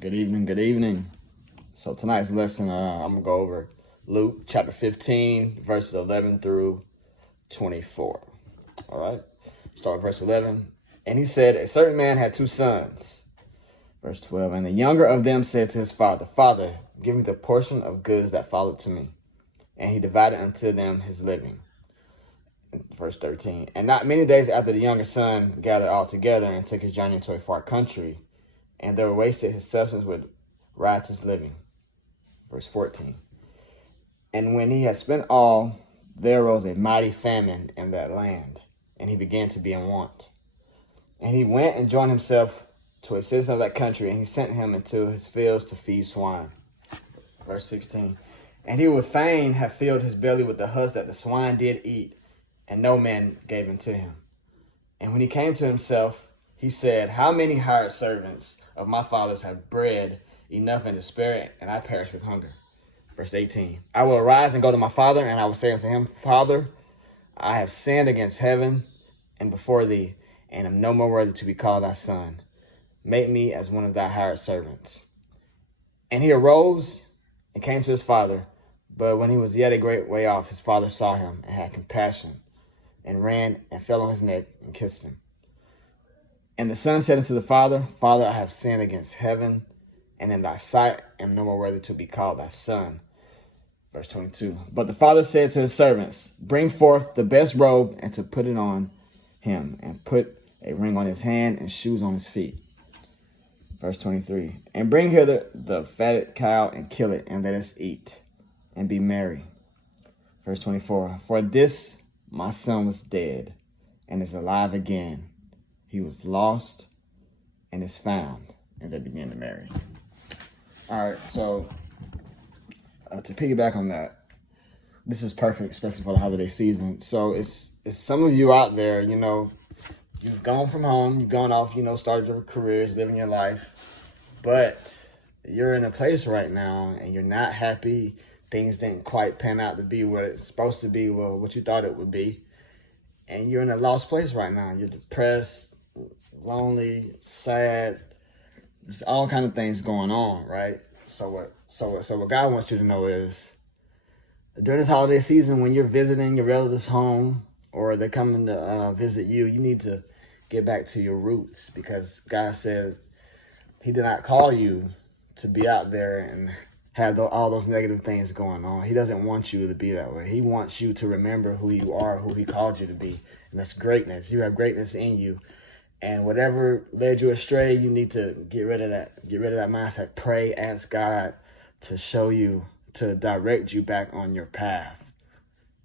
Good evening, good evening. So tonight's lesson, I'm going to go over Luke chapter 15, verses 11 through 24. All right? Start with verse 11. And he said, a certain man had two sons. Verse 12, and the younger of them said to his father, Father, give me the portion of goods that followed to me. And he divided unto them his living. Verse 13, and not many days after the younger son gathered all together and took his journey into a far country, and there wasted his substance with riotous living. Verse 14, and when he had spent all, there arose a mighty famine in that land, and he began to be in want. And he went and joined himself to a citizen of that country, and he sent him into his fields to feed swine. Verse 16, and he would fain have filled his belly with the husk that the swine did eat, and no man gave unto him. And when he came to himself, he said, how many hired servants of my father's have bread enough and to spare, and I perish with hunger. Verse 18, I will arise and go to my father, and I will say unto him, Father, I have sinned against heaven and before thee, and am no more worthy to be called thy son. Make me as one of thy hired servants. And he arose and came to his father. But when he was yet a great way off, his father saw him and had compassion, and ran and fell on his neck and kissed him. And the son said unto the father, Father, I have sinned against heaven, and in thy sight am no more worthy to be called thy son. Verse 22, but the father said to his servants, bring forth the best robe, and to put it on him, and put a ring on his hand, and shoes on his feet. Verse 23, and bring hither the fatted cow, and kill it, and let us eat, and be merry. Verse 24, for this my son was dead, and is alive again. He was lost, and is found. And they began to marry. All right, so to piggyback on that, this is perfect, especially for the holiday season. So it's some of you out there, you've gone from home, you've gone off, started your careers, living your life, but you're in a place right now and you're not happy. Things didn't quite pan out to be what it's supposed to be, well, what you thought it would be. And you're in a lost place right now. You're depressed, lonely, sad. There's all kind of things going on, right? So what God wants you to know is, during this holiday season, when you're visiting your relatives' home or they're coming to visit you, you need to get back to your roots, because God said he did not call you to be out there and have all those negative things going on. He doesn't want you to be that way. He wants you to remember who you are, who he called you to be. And that's greatness. You have greatness in you. And whatever led you astray, you need to get rid of that. Get rid of that mindset. Pray, ask God to show you, to direct you back on your path.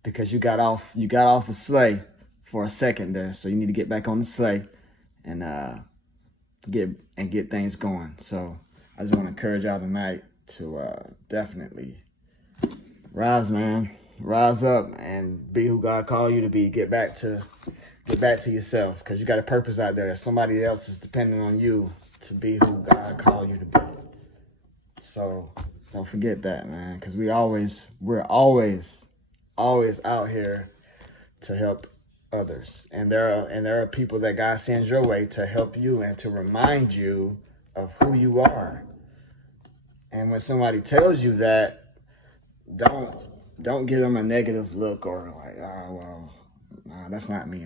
Because you got off the sleigh for a second there. So you need to get back on the sleigh and get things going. So I just want to encourage y'all tonight to definitely rise, man. Rise up and be who God called you to be. Get back to yourself, because you got a purpose out there that somebody else is depending on you to be who God called you to be. So don't forget that, man, because we're always out here to help others, and there are people that God sends your way to help you and to remind you of who you are. And when somebody tells you that, don't give them a negative look or like, oh, well, nah, that's not me.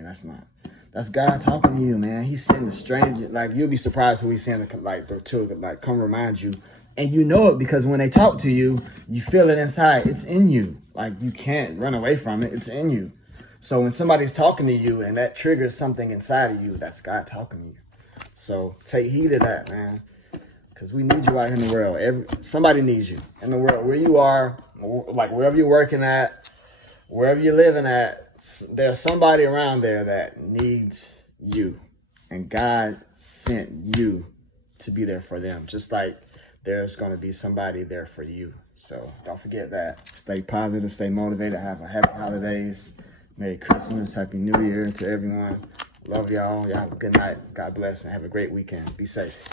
That's God talking to you, man. He's sending a stranger. Like, you'll be surprised who he's sending, to come remind you. And you know it because when they talk to you, you feel it inside. It's in you. Like, you can't run away from it. It's in you. So when somebody's talking to you and that triggers something inside of you, that's God talking to you. So take heed of that, man. Because we need you out here in the world. Somebody needs you in the world. Where you are, like wherever you're working at, wherever you're living at, there's somebody around there that needs you. And God sent you to be there for them. Just like there's going to be somebody there for you. So don't forget that. Stay positive, stay motivated, have a happy holidays. Merry Christmas, Happy New Year to everyone. Love y'all. Y'all have a good night. God bless and have a great weekend. Be safe.